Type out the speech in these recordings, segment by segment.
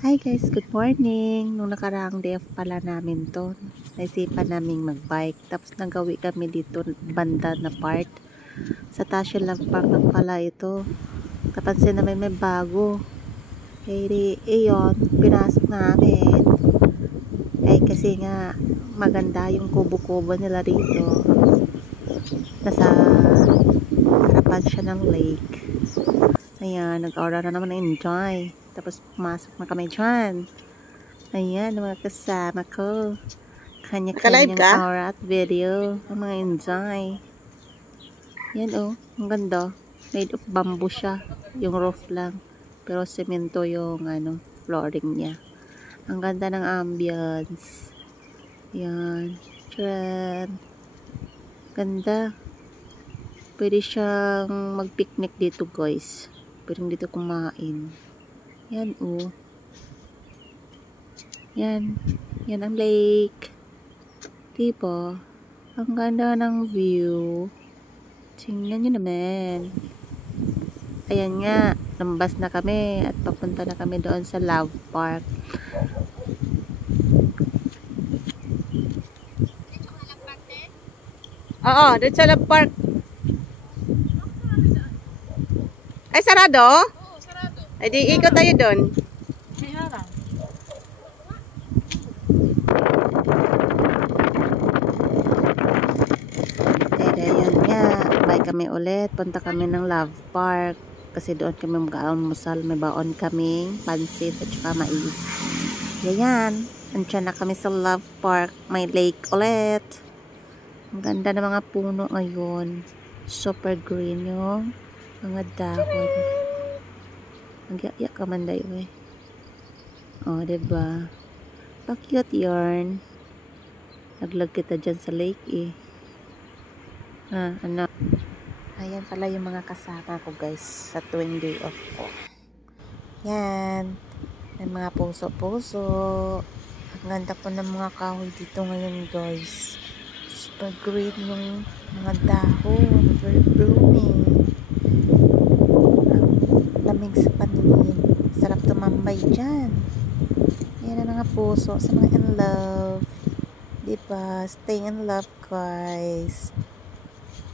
Hi guys, good morning. Nung nakaraang day off pala namin to, naisipan naming magbike. Tapos nagawi kami dito banda na part. Sa Tasha Love Park lang pala ito. Kapansin namin may bago. Yun, pinasok namin. Kasi nga maganda yung kubo-kubo nila dito. Nasa harapan siya ng lake. Ayan, nag-aura na naman enjoy. Tapos pumasok na kami dyan. Ayan, mga kasama ko. Kanya-kanyang aura at video. Ang mga enjoy. Yan oh, ang ganda. Made of bamboo siya. Yung roof lang. Pero semento yung flooring niya. Ang ganda ng ambience. Yan. Trend. Ganda. Pwede siyang mag-picnic dito guys. Pwede dito kumain. Yan oh. Yan. Yan ang lake. Diba? Ang ganda ng view. Tingnan nyo naman. Ayan nga. Lambas na kami. At papunta na kami doon sa Love Park. Oo, doon sa Love Park. Ay, sarado? Oo, sarado. Ay, di ikot tayo doon. May harang. Yun nga. Bye kami ulit. Punta kami ng Love Park. Kasi doon kami mag-almusal. May baon kami. Pansit at saka mais. Yan. Andiyan na kami sa Love Park. May lake ulit. Ang ganda ng mga puno ngayon. Super green yung mga dahon. Nagyayak ka man dayo eh. O, diba? Pa-cute yarn. Naglag kita dyan sa lake eh. Ano? Ayan pala yung mga kasama ko guys sa tuwing day off ko. Yan. May mga puso-puso. Ang ganda po ng mga kahoy dito ngayon guys. Super green yung mga dahon. Very blooming. Lamig sa paningin. Sarap tumambay dyan. Ayan ang mga puso sa mga in love. Diba? Stay in love guys.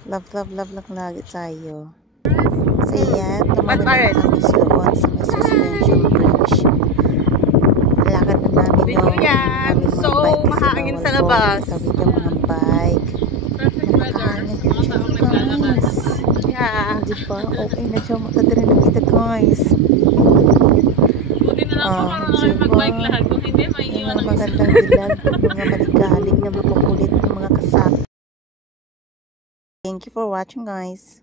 Love, love, love lang lagi tayo. So yan. Tumawin na kami sa doon sa may suspension bridge. Lakad na namin yung namin mga So, bike. mahangin sa labas. Tawid yung mga bike. Perfect weather. Guys. Yeah. Diba? Okay na siya. Matadala na kita guys. Buti na lang po karoon na kami mag-bike lahat. Kung hindi, may iwan ang isa. Magandang dilag. Mga maligalig na makukulit ng mga kasama. Thank you for watching guys.